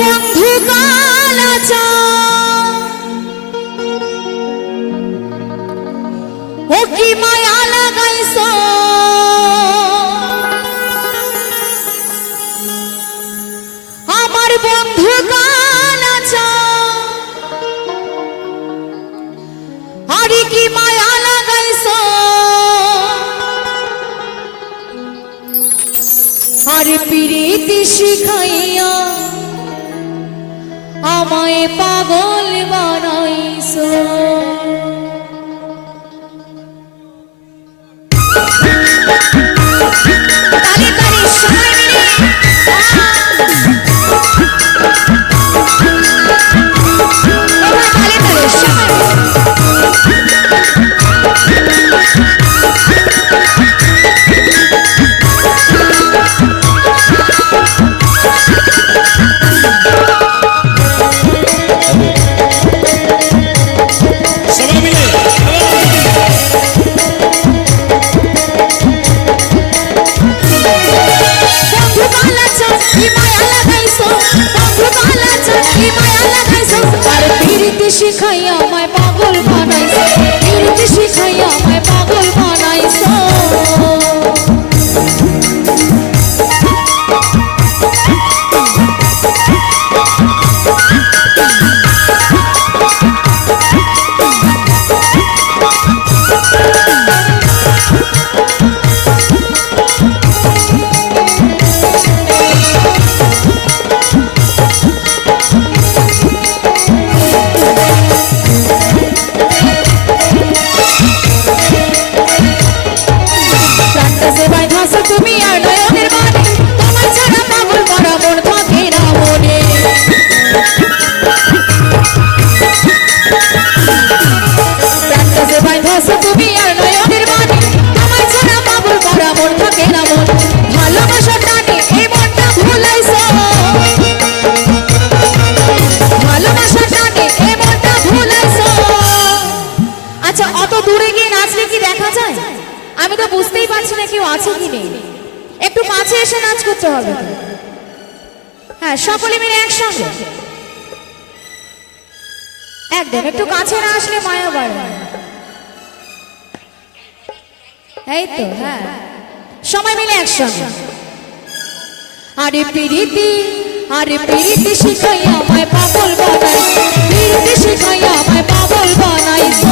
বন্ধু কালাচা ও কি মায়া লাগাইছ? আমার বন্ধু কালাচা আরে কি মায়া লাগাইছ? আর পিরিতি শিখাইয়া আমায় পাগল বানাইছো। আমি তো বুঝতেই পারছি না কেউ আছে কি নেই। একটু কাছে এসে নাচ করতে হবে। হ্যাঁ সকলে মিলে একসঙ্গে। একদম, একটু কাছে না আসলে মায়া বাড়ে। এই তো হ্যাঁ। সবাই মিলে একসঙ্গে। আরে পিরিতি আরে পিরিতি শিখাইয়া আমায় পাগল বানাই পিরিতি শিখাইয়া আমায় পাগল বানাইছো